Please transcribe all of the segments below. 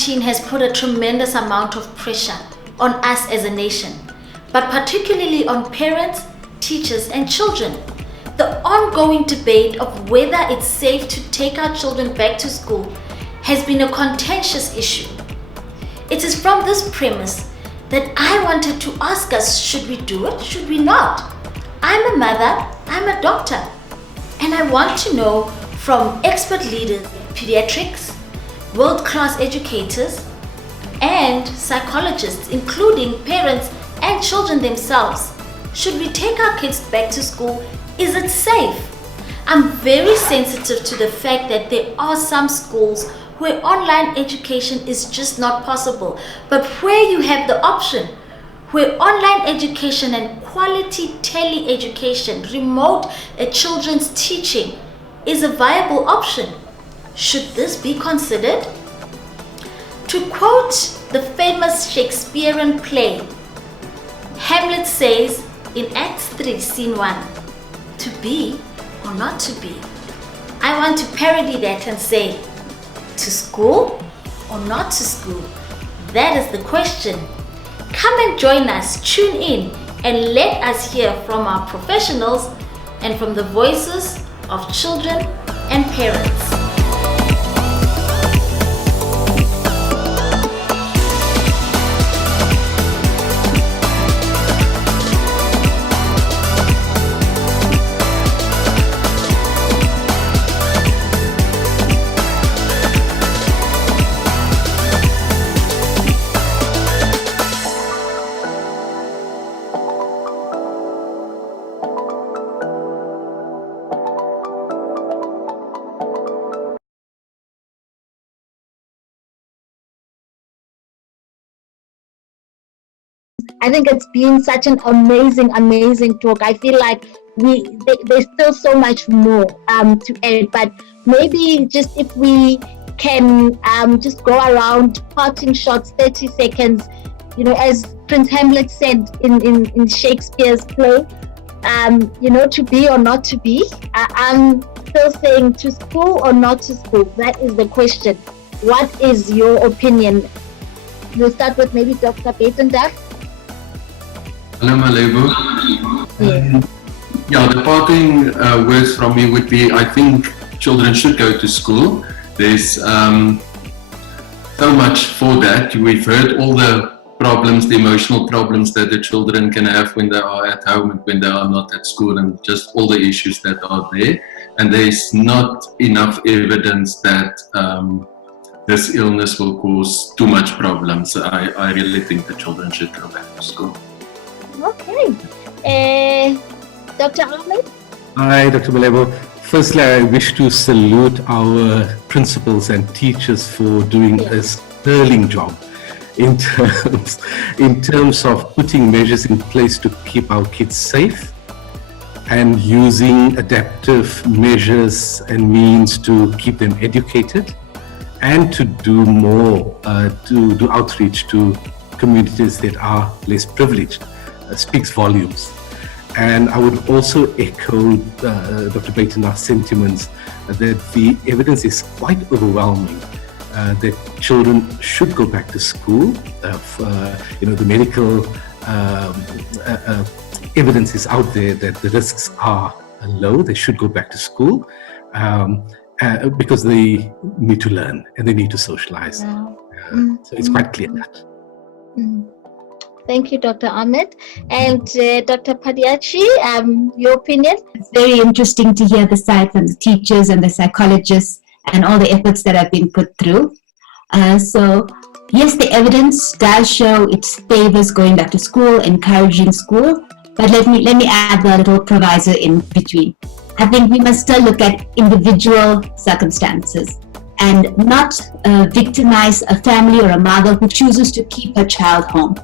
COVID-19 has put a tremendous amount of pressure on us as a nation, but particularly on parents, teachers, and children. The ongoing debate of whether it's safe to take our children back to school has been a contentious issue. It is from this premise that I wanted to ask us, should we do it? Should we not? I'm a mother, I'm a doctor, and I want to know from expert leaders, pediatrics, world-class educators, and psychologists, including parents and children themselves. Should we take our kids back to school? Is it safe? I'm very sensitive to the fact that there are some schools where online education is just not possible, but where you have the option, where online education and quality tele-education, remote children's teaching is a viable option. Should this be considered? To quote the famous Shakespearean play, Hamlet says in Act 3, Scene 1, to be or not to be. I want to parody that and say, to school or not to school? That is the question. Come and join us, tune in, and let us hear from our professionals and from the voices of children and parents. I think it's been such an amazing talk. I feel like there's still so much more to add, but maybe just if we can just go around parting shots, 30 seconds, as Prince Hamlet said in Shakespeare's play, to be or not to be. I'm still saying to school or not to school. That is the question. What is your opinion? We'll start with maybe Dr. Buitendorp. Hello, Malebu. The parting words from me would be, I think children should go to school. There's so much for that. We've heard all the problems, the emotional problems that the children can have when they are at home and when they are not at school, and just all the issues that are there. And there's not enough evidence that this illness will cause too much problems. I really think the children should go back to school. Okay. Dr. Ahmed? Hi, Dr. Malebu. Firstly, I wish to salute our principals and teachers for doing a sterling job in terms of putting measures in place to keep our kids safe and using adaptive measures and means to keep them educated and to do more, to do outreach to communities that are less privileged. Speaks volumes. And I would also echo Dr. Buitendorp's sentiments that the evidence is quite overwhelming that children should go back to school. The medical evidence is out there that the risks are low. They should go back to school because they need to learn and they need to socialize. So it's quite clear that. Thank you, Dr. Ahmed. And Dr. Padiachi, your opinion? It's very interesting to hear the side from the teachers and the psychologists and all the efforts that have been put through. So, yes, the evidence does show it favors going back to school, encouraging school. But let me add the little proviso in between. I think we must still look at individual circumstances and not victimize a family or a mother who chooses to keep her child home.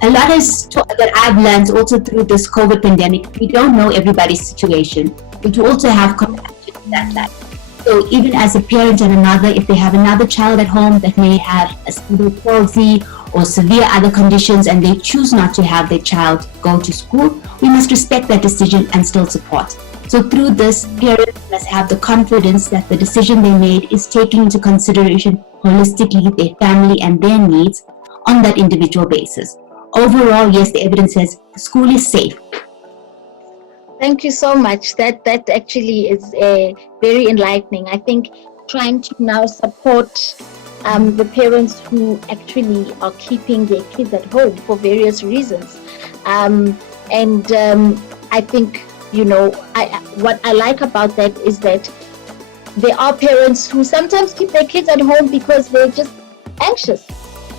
A lot that I've learned also through this COVID pandemic, we don't know everybody's situation, but to also have compassion in that life. So even as a parent and a mother, if they have another child at home that may have a cerebral palsy or severe other conditions and they choose not to have their child go to school, we must respect that decision and still support. So through this, parents must have the confidence that the decision they made is taking into consideration holistically their family and their needs on that individual basis. Overall, yes, the evidence says the school is safe. Thank you so much. That actually is very enlightening. I think trying to now support the parents who actually are keeping their kids at home for various reasons. I think, what I like about that is that there are parents who sometimes keep their kids at home because they're just anxious.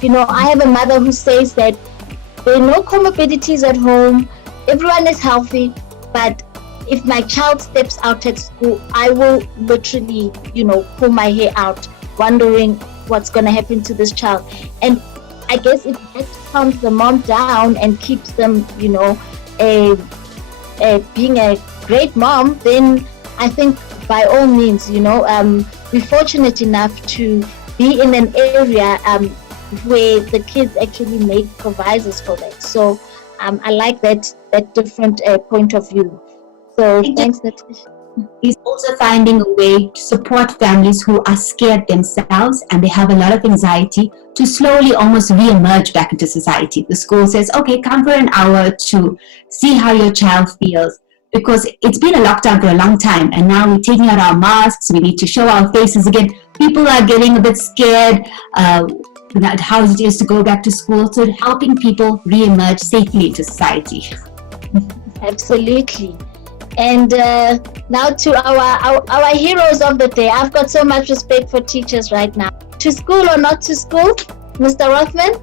I have a mother who says that there are no comorbidities at home, everyone is healthy, but if my child steps out at school, I will literally, pull my hair out, wondering what's going to happen to this child. And I guess if that calms the mom down and keeps them, being a great mom, then I think by all means, we're fortunate enough to be in an area where the kids actually make provisos for that. So I like that different point of view. So thanks, Natasha. Is also finding a way to support families who are scared themselves and they have a lot of anxiety to slowly almost re-emerge back into society. The school says, okay, come for an hour to see how your child feels, because it's been a lockdown for a long time and now we're taking out our masks, we need to show our faces again. People are getting a bit scared about how it is to go back to school, so helping people re-emerge safely into society. Absolutely. And now to our heroes of the day. I've got so much respect for teachers right now. To school or not to school, Mr. Rothman?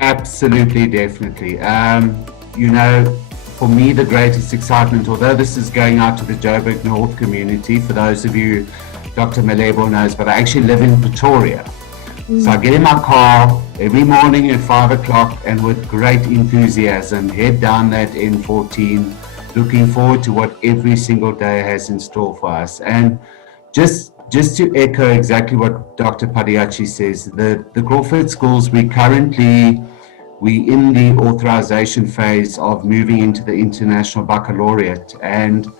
Absolutely, definitely. For me, the greatest excitement, although this is going out to the Joburg North community, for those of you, Dr. Malebo knows, but I actually live in Pretoria. So I get in my car every morning at 5 o'clock and with great enthusiasm head down that N14, looking forward to what every single day has in store for us. And just to echo exactly what Dr. Padiachi says, the Crawford schools, we in the authorization phase of moving into the International Baccalaureate. And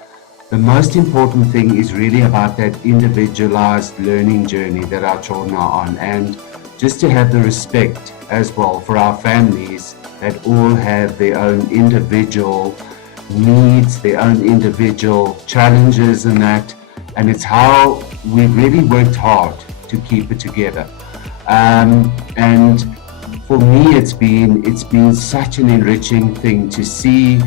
the most important thing is really about that individualized learning journey that our children are on. And just to have the respect as well for our families that all have their own individual needs, their own individual challenges and that, and it's how we really worked hard to keep it together. And for me, it's been such an enriching thing to see.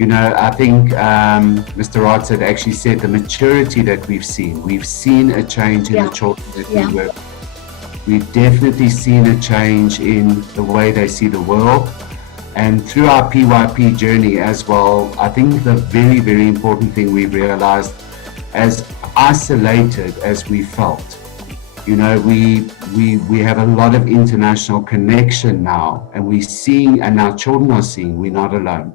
I think Mr. Rod had actually said the maturity that we've seen. We've seen a change in the children that we work with. We've definitely seen a change in the way they see the world. And through our PYP journey as well, I think the very, very important thing we realized, as isolated as we felt, we have a lot of international connection now, and we're seeing, and our children are seeing, we're not alone.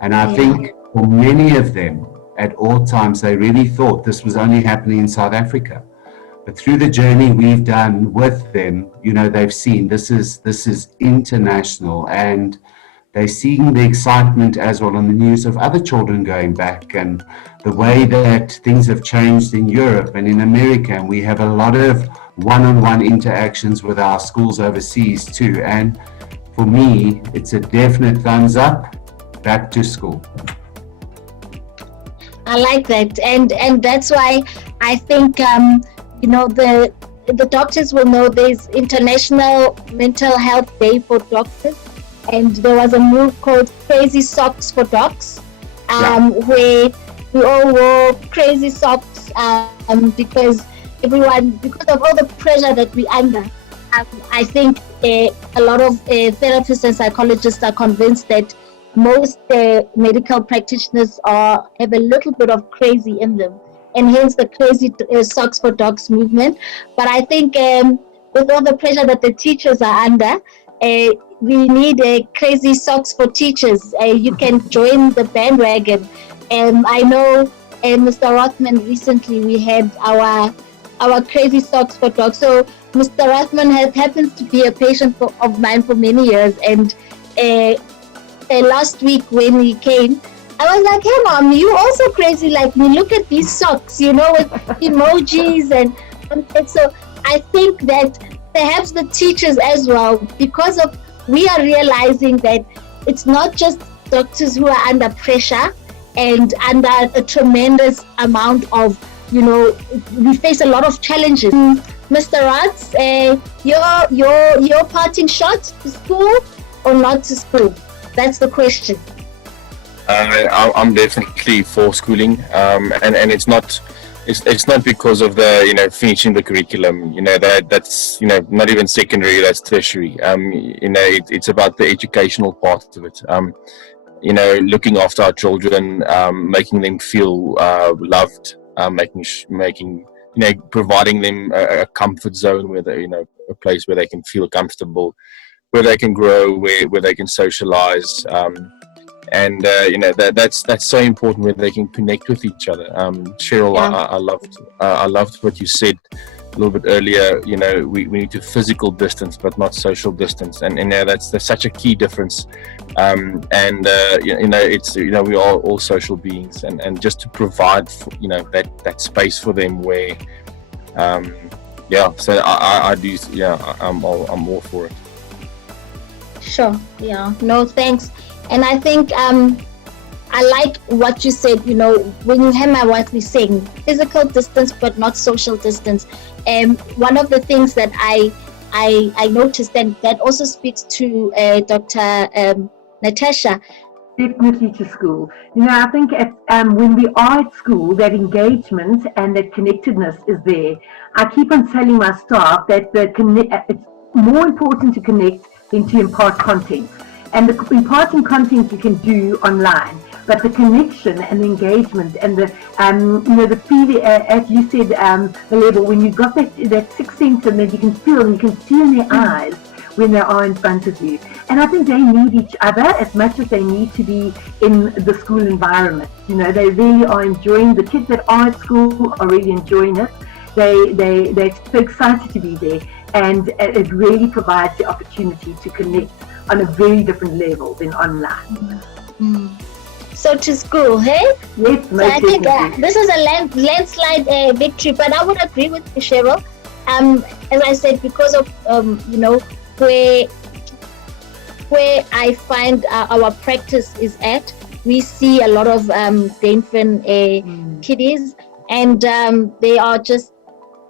And I think for many of them, at all times, they really thought this was only happening in South Africa. But through the journey we've done with them, they've seen this is international, and they're seeing the excitement as well on the news of other children going back and the way that things have changed in Europe and in America. And we have a lot of one-on-one interactions with our schools overseas too. And for me, it's a definite thumbs up, back to school. I like that. And that's why I think, the doctors will know there's International Mental Health Day for doctors. And there was a move called Crazy Socks for Docs, where we all wore crazy socks because of all the pressure that we're under. I think a lot of therapists and psychologists are convinced that most medical practitioners have a little bit of crazy in them, and hence the Crazy Socks for Docs movement. But I think with all the pressure that the teachers are under, we need Crazy Socks for Teachers. You can join the bandwagon. I know, Mr. Rothman, recently we had our Crazy Socks for Dogs. So Mr. Rothman happens to be a patient of mine for many years, and last week when he came, I was like, hey mom, you also crazy like me, look at these socks, with emojis and so I think that perhaps the teachers as well, because of we are realizing that it's not just doctors who are under pressure and under a tremendous amount of, we face a lot of challenges. Mr. Roth, your parting shot to school or not to school? That's the question. I'm definitely for schooling, and it's not because of the finishing the curriculum. That's not even secondary. That's tertiary. It's about the educational part of it. Looking after our children, making them feel loved, providing them a comfort zone where they, a place where they can feel comfortable, where they can grow, where they can socialize. And that's so important, where they can connect with each other. Cheryl, yeah. I loved what you said a little bit earlier. We need to physical distance, but not social distance, and that's such a key difference. It's we are all social beings, and just to provide that space for them where, So I do, I'm all for it. Sure. Yeah. No, thanks. And I think I like what you said, when you hammer what we're saying, physical distance, but not social distance. One of the things that I noticed, and that also speaks to Dr. Natasha. Definitely to school. I think when we are at school, that engagement and that connectedness is there. I keep on telling my staff that it's more important to connect than to impart content. And the imparting content you can do online, but the connection and the engagement and the the feeling, as you said, Malebo, when you got that sixth sense and that you can feel and you can see in their eyes when they are in front of you. And I think they need each other as much as they need to be in the school environment. They really are enjoying, the kids that are at school are really enjoying it. They're so excited to be there, and it really provides the opportunity to connect on a very different level than online. So to school, hey? Yes, so I think this is a landslide victory, but I would agree with you, Cheryl. As I said, because of where I find our practice is at, we see a lot of Dainfin kiddies, and they are just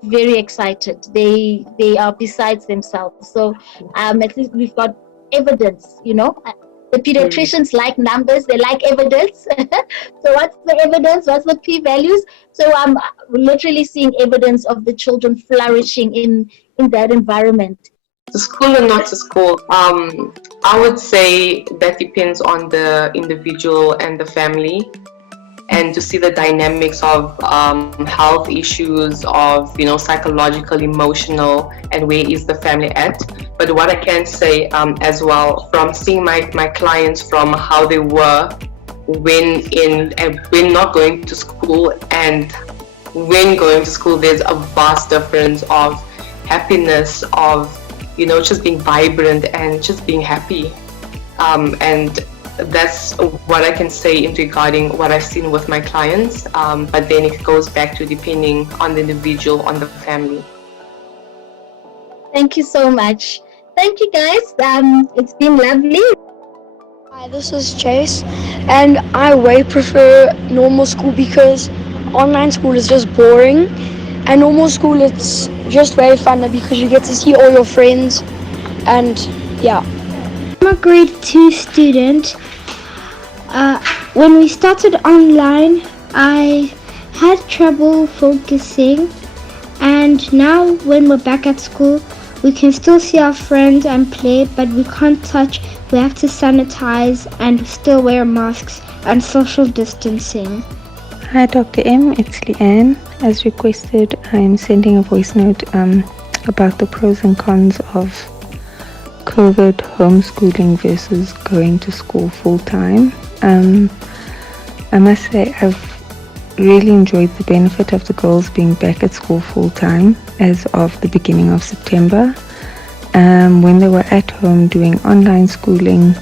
very excited. They are besides themselves. So at least we've got evidence, The pediatricians like numbers, they like evidence. So what's the evidence? What's the p-values? So I'm literally seeing evidence of the children flourishing in that environment. To school or not to school, I would say that depends on the individual and the family, and to see the dynamics of health issues, of psychological, emotional, and where is the family at. But what I can say as well, from seeing my clients, from how they were when not going to school and when going to school, there's a vast difference of happiness, of just being vibrant and just being happy, and that's what I can say in regarding what I've seen with my clients, but then it goes back to depending on the individual, on the family. Thank you so much. Thank you guys. It's been lovely. Hi, this is Chase, and I way prefer normal school because online school is just boring, and normal school it's just very fun because you get to see all your friends, and yeah. I'm a grade 2 student. When we started online, I had trouble focusing, and now when we're back at school, we can still see our friends and play, but we can't touch. We have to sanitize and still wear masks and social distancing. Hi Dr. M, it's Leanne. As requested, I'm sending a voice note about the pros and cons of COVID homeschooling versus going to school full time. I must say I've really enjoyed the benefit of the girls being back at school full time. as of the beginning of September, when they were at home doing online schooling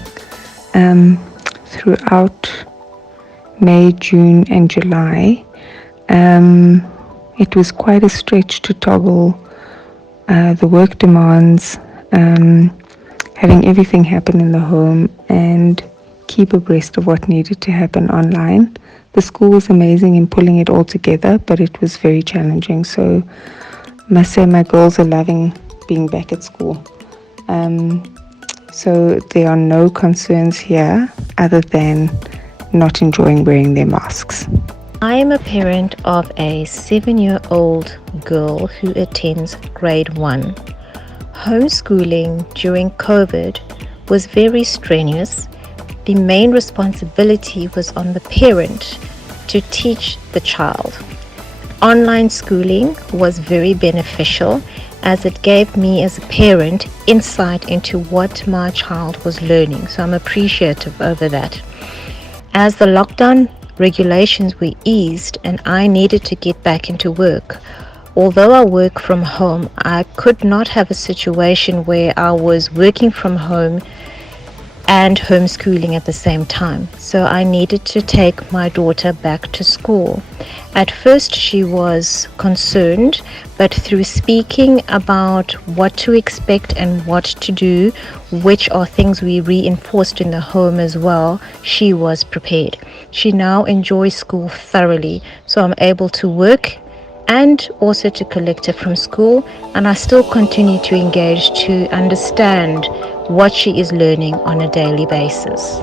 throughout May, June and July. It was quite a stretch to toggle the work demands, having everything happen in the home and keep abreast of what needed to happen online. The school was amazing in pulling it all together, but it was very challenging. So I must say my girls are loving being back at school. So there are no concerns here other than not enjoying wearing their masks. I am a parent of a 7-year-old girl who attends grade 1. Homeschooling during COVID was very strenuous. The main responsibility was on the parent to teach the child. Online schooling was very beneficial as it gave me as a parent insight into what my child was learning. So I'm appreciative over that. As the lockdown regulations were eased and I needed to get back into work, although I work from home, I could not have a situation where I was working from home and homeschooling at the same time. So I needed to take my daughter back to school. At first she was concerned, but through speaking about what to expect and what to do, which are things we reinforced in the home as well, she was prepared. She now enjoys school thoroughly, so I'm able to work and also to collect her from school, and I still continue to engage to understand what she is learning on a daily basis.